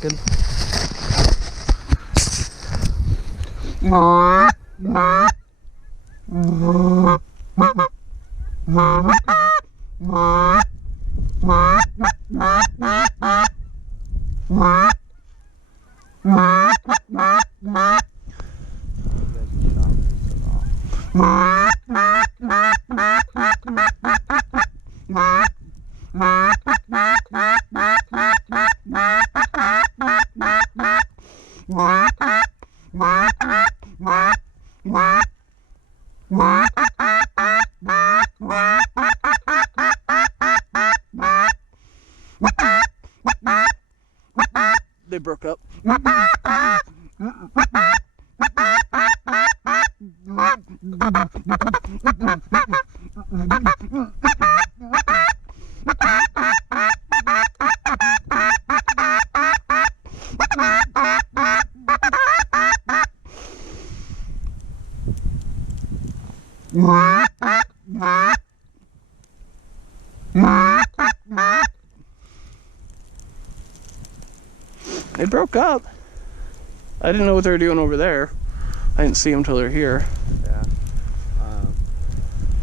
talking. They broke up. They broke up. I didn't know what they were doing over there. I didn't see them till they're here.